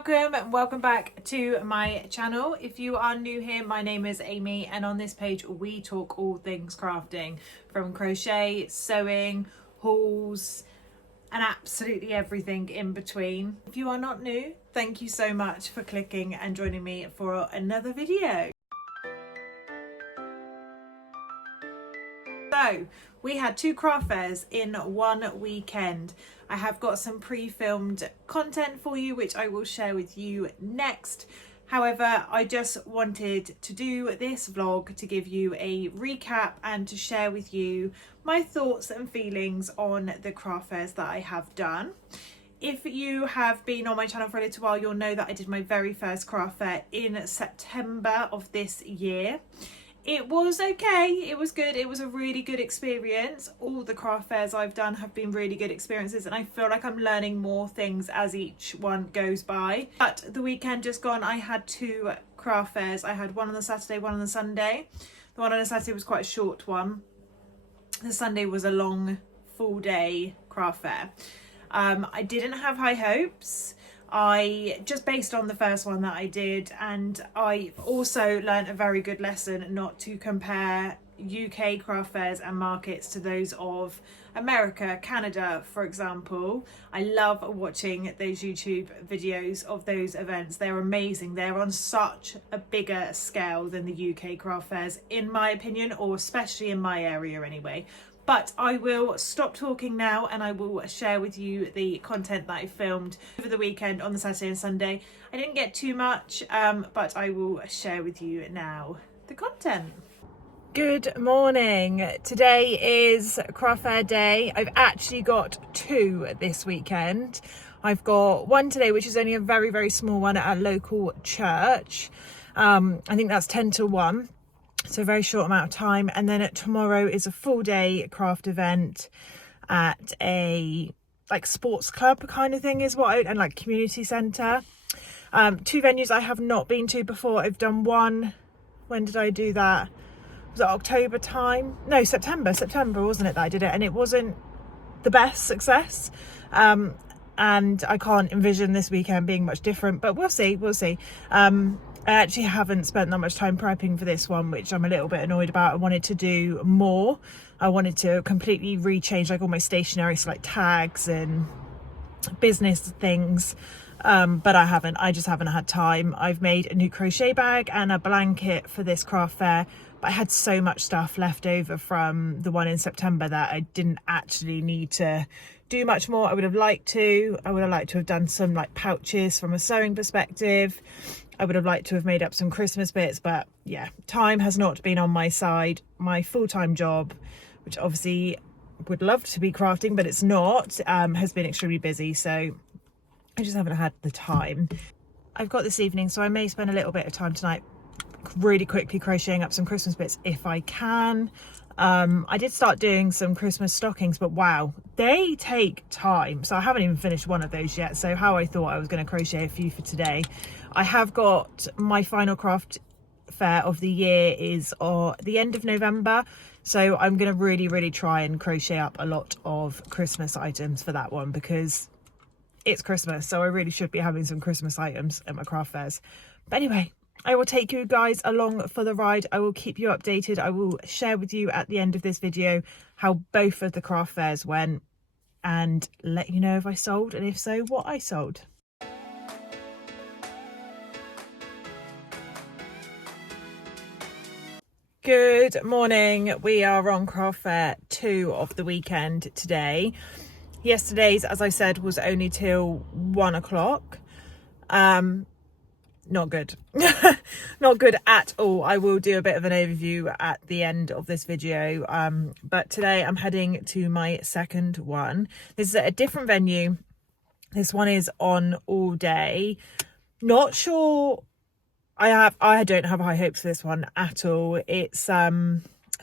welcome and welcome back to my channel. If you are new here, my name is Amy, and on this page we talk all things crafting, from crochet, sewing, hauls, and absolutely everything in between. If you are not new, thank you so much for clicking and joining me for another video. So we had two craft fairs in one weekend. I have got some pre-filmed content for you, which I will share with you next. However, I just wanted to do this vlog to give you a recap and to share with you my thoughts and feelings on the craft fairs that I have done. If you have been on my channel for a little while, you'll know that I did my very first craft fair in September of this year. It was okay, it was good, it was a really good experience. All the craft fairs I've done have been really good experiences, and I feel like I'm learning more things as each one goes by. But the weekend just gone, I had two craft fairs. I had one on the Saturday, one on the Sunday. The one on the Saturday was quite a short one. The Sunday was a long full day craft fair. I didn't have high hopes. I just based on the first one that I did, and I also learned a very good lesson not to compare UK craft fairs and markets to those of America, Canada, for example. I love watching those YouTube videos of those events. They're amazing. They're on such a bigger scale than the UK craft fairs, in my opinion, or especially in my area anyway. But I will stop talking now and I will share with you the content that I filmed over the weekend on the Saturday and Sunday. I didn't get too much, but I will share with you now the content. Good morning. Today is craft fair day. I've actually got two this weekend. I've got one today, which is only a very, very small one at a local church. I think that's 10 to 1. So a very short amount of time, and then tomorrow is a full day craft event at a sports club kind of thing is what and community centre. Two venues I have not been to before. I've done one. When did I do that? Was it October time? No, September wasn't it that I did it, and it wasn't the best success. And I can't envision this weekend being much different, but we'll see. I actually haven't spent that much time prepping for this one, which I'm a little bit annoyed about. I wanted to do more. I wanted to completely rechange all my stationery, so tags and business things, but I haven't. I just haven't had time. I've made a new crochet bag and a blanket for this craft fair, but I had so much stuff left over from the one in September that I didn't actually need to do much more. I would have liked to have done some pouches from a sewing perspective. I would have liked to have made up some Christmas bits, but yeah, time has not been on my side. My full-time job, which obviously would love to be crafting, but it's not, has been extremely busy, so I just haven't had the time. I've got this evening, so I may spend a little bit of time tonight really quickly crocheting up some Christmas bits if I can. I did start doing some Christmas stockings, but wow, they take time. So I haven't even finished one of those yet. So how I thought I was going to crochet a few for today. I have got my final craft fair of the year is the end of November. So I'm going to really try and crochet up a lot of Christmas items for that one, because it's Christmas. So I really should be having some Christmas items at my craft fairs. But anyway, I will take you guys along for the ride. I will keep you updated. I will share with you at the end of this video how both of the craft fairs went and let you know if I sold, and if so, what I sold. Good morning. We are on craft fair 2 of the weekend today. Yesterday's, as I said, was only till 1 o'clock. Not good. Not good at all. I will do a bit of an overview at the end of this video, but today I'm heading to my second one. This is at a different venue. This one is on all day. Not sure. I don't have high hopes for this one at all. It's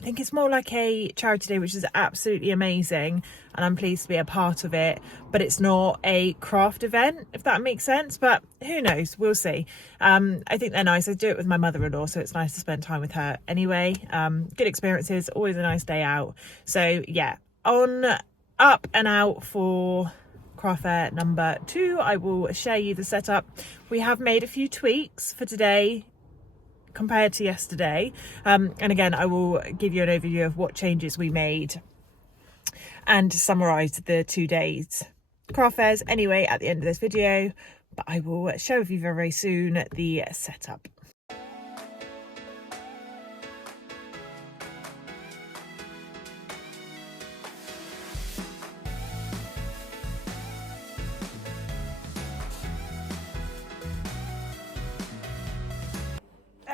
I think it's more like a charity day, which is absolutely amazing, and I'm pleased to be a part of it, but it's not a craft event, if that makes sense. But who knows, we'll see. I think they're nice. I do it with my mother-in-law, so it's nice to spend time with her anyway. Good experiences, always a nice day out. So yeah, on up and out for craft fair number 2. I will share you the setup. We have made a few tweaks for today compared to yesterday, and again I will give you an overview of what changes we made and summarise the 2 days craft fairs anyway at the end of this video, but I will share with you very, very soon the setup.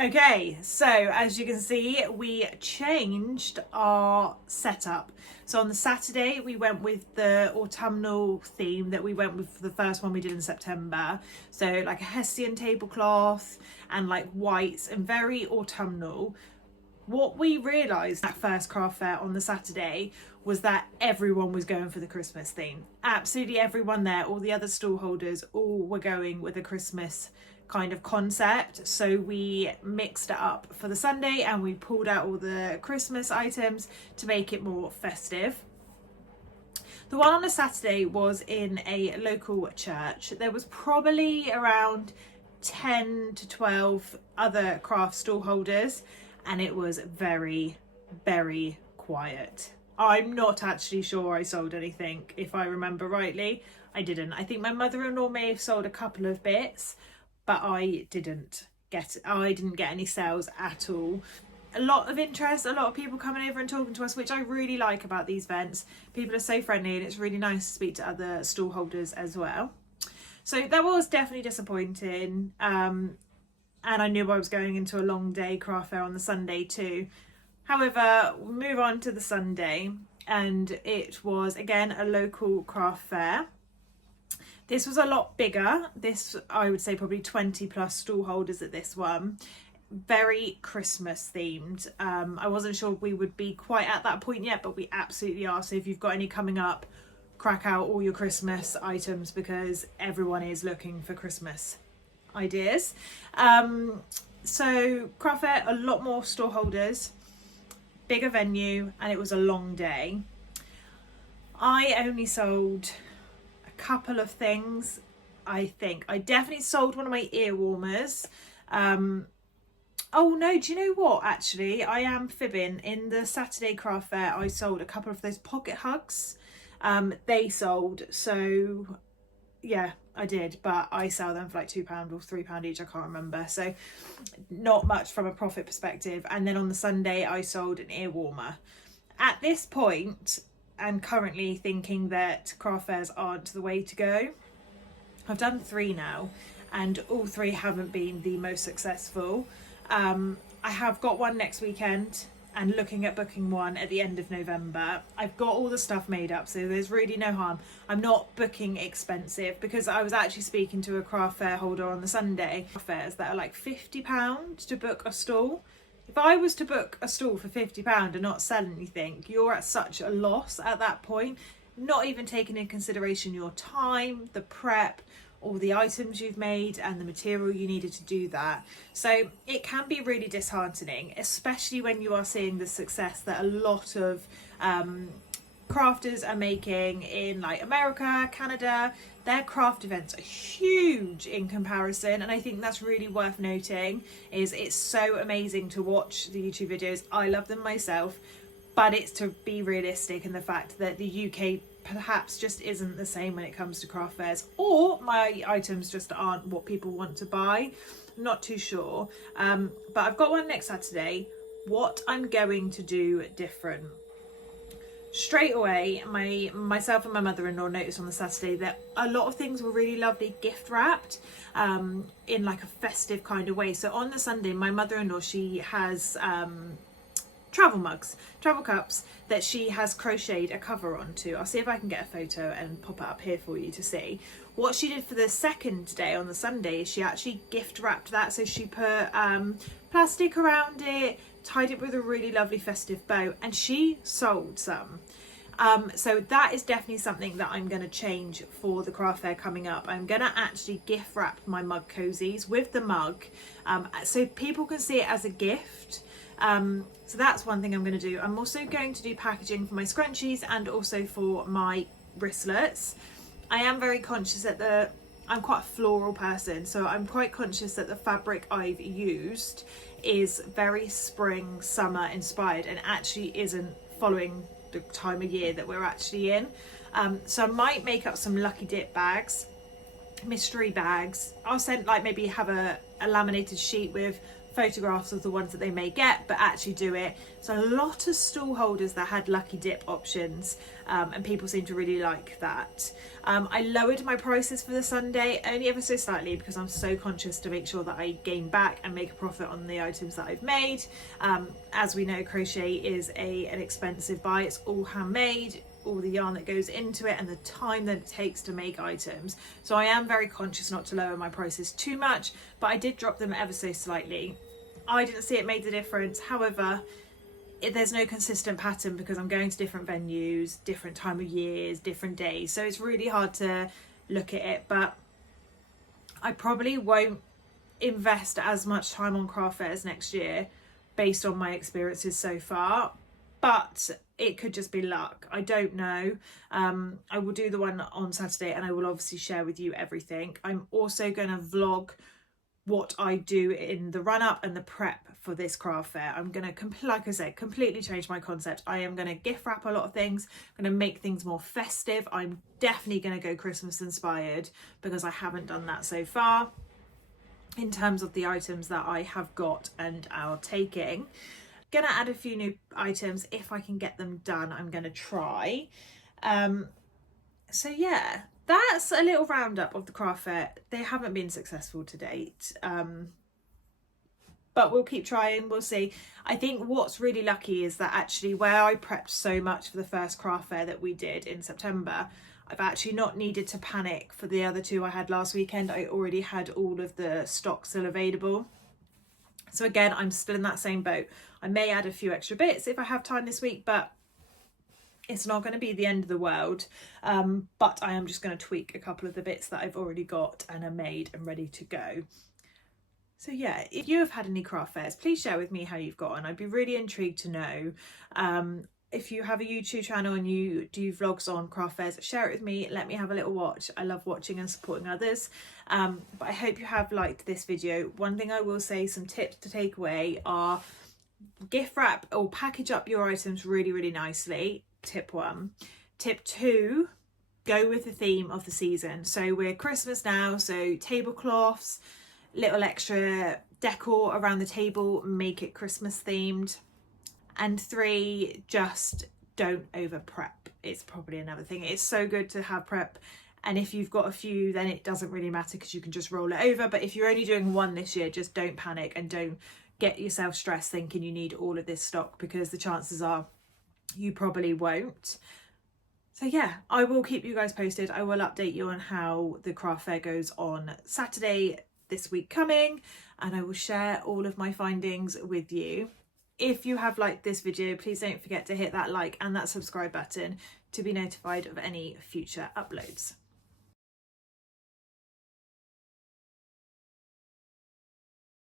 Okay, so as you can see, we changed our setup. So on the Saturday, we went with the autumnal theme that we went with for the first one we did in September. So like a Hessian tablecloth and like whites and very autumnal. What we realised at first craft fair on the Saturday was that everyone was going for the Christmas theme. Absolutely everyone there, all the other stall holders, all were going with a Christmas kind of concept. So we mixed it up for the Sunday and we pulled out all the Christmas items to make it more festive. The one on the Saturday was in a local church. There was probably around 10 to 12 other craft stall holders and it was very, very quiet. I'm not actually sure I sold anything. If I remember rightly, I didn't. I think my mother-in-law may have sold a couple of bits, but I didn't get any sales at all. A lot of interest, a lot of people coming over and talking to us, which I really like about these events. People are so friendly and it's really nice to speak to other stall holders as well. So that was definitely disappointing. And I knew I was going into a long day craft fair on the Sunday too. However, we move on to the Sunday and it was again a local craft fair. This was a lot bigger. This, I would say, probably 20 plus stall holders at this one. Very Christmas themed. I wasn't sure we would be quite at that point yet, but we absolutely are. So if you've got any coming up, crack out all your Christmas items because everyone is looking for Christmas ideas. So craft fair, a lot more stall holders, bigger venue, and it was a long day. I only sold couple of things. I think I definitely sold one of my ear warmers. Oh no, do you know what, actually I am fibbing. In the Saturday craft fair I sold a couple of those pocket hugs. They sold, so yeah I did, but I sell them for like £2 or £3 each, I can't remember, so not much from a profit perspective. And then on the Sunday I sold an ear warmer. At this point, and currently thinking that craft fairs aren't the way to go. I've done 3 now and all 3 haven't been the most successful. I have got one next weekend and looking at booking one at the end of November. I've got all the stuff made up, so there's really no harm. I'm not booking expensive because I was actually speaking to a craft fair holder on the Sunday. Fairs that are like £50 to book a stall. If I was to book a stall for £50 and not sell anything, you're at such a loss at that point, not even taking into consideration your time, the prep, all the items you've made and the material you needed to do that. So it can be really disheartening, especially when you are seeing the success that a lot of crafters are making in like America, Canada. Their craft events are huge in comparison, and I think that's really worth noting. Is it's so amazing to watch the YouTube videos. I love them myself, but it's to be realistic in the fact that the UK perhaps just isn't the same when it comes to craft fairs, or my items just aren't what people want to buy. I'm not too sure, but I've got one next Saturday. What I'm going to do different. Straight away, myself and my mother-in-law noticed on the Saturday that a lot of things were really lovely gift wrapped in like a festive kind of way. So on the Sunday, my mother-in-law, she has travel mugs, travel cups that she has crocheted a cover onto. I'll see if I can get a photo and pop it up here for you to see. What she did for the second day on the Sunday is she actually gift wrapped that. So she put plastic around it, tied it with a really lovely festive bow, and she sold some. So that is definitely something that I'm going to change for the craft fair coming up. I'm going to actually gift wrap my mug cozies with the mug, so people can see it as a gift. So that's one thing I'm going to do. I'm also going to do packaging for my scrunchies and also for my wristlets. I am very conscious that I'm quite a floral person, so I'm quite conscious that the fabric I've used is very spring, summer inspired and actually isn't following the time of year that we're actually in. So I might make up some lucky dip bags, mystery bags. I'll send, like, maybe have a laminated sheet with photographs of the ones that they may get, but actually do it. So a lot of stall holders that had lucky dip options, and people seem to really like that. I lowered my prices for the Sunday only ever so slightly because I'm so conscious to make sure that I gain back and make a profit on the items that I've made. As we know, crochet is an expensive buy. It's all handmade, all the yarn that goes into it and the time that it takes to make items. So I am very conscious not to lower my prices too much, but I did drop them ever so slightly. I didn't see it made a difference. However, there's no consistent pattern because I'm going to different venues, different time of years, different days. So it's really hard to look at it, but I probably won't invest as much time on craft fairs next year based on my experiences so far. But it could just be luck. I don't know. I will do the one on Saturday and I will obviously share with you everything. I'm also going to vlog what I do in the run up and the prep for this craft fair. I'm going to, like I said, completely change my concept. I am going to gift wrap a lot of things. I'm going to make things more festive. I'm definitely going to go Christmas inspired because I haven't done that so far in terms of the items that I have got and are taking. Gonna add a few new items if I can get them done. I'm gonna try. So yeah, that's a little roundup of the craft fair. They haven't been successful to date, but we'll keep trying. We'll see. I think what's really lucky is that actually where I prepped so much for the first craft fair that we did in September, I've actually not needed to panic for the other two I had last weekend. I already had all of the stock still available. So again, I'm still in that same boat. I may add a few extra bits if I have time this week, but it's not going to be the end of the world. But I am just going to tweak a couple of the bits that I've already got and are made and ready to go. So yeah, if you have had any craft fairs, please share with me how you've got on. I'd be really intrigued to know. If you have a YouTube channel and you do vlogs on craft fairs, share it with me. Let me have a little watch. I love watching and supporting others. But I hope you have liked this video. One thing I will say, some tips to take away are gift wrap or package up your items really, really nicely. Tip 1. Tip 2, go with the theme of the season. So we're Christmas now, so tablecloths, little extra decor around the table, make it Christmas themed. And 3, just don't over prep. It's probably another thing. It's so good to have prep, and if you've got a few, then it doesn't really matter because you can just roll it over. But if you're only doing one this year, just don't panic and don't get yourself stressed thinking you need all of this stock, because the chances are you probably won't. So yeah, I will keep you guys posted. I will update you on how the craft fair goes on Saturday this week coming, and I will share all of my findings with you. If you have liked this video, please don't forget to hit that like and that subscribe button to be notified of any future uploads.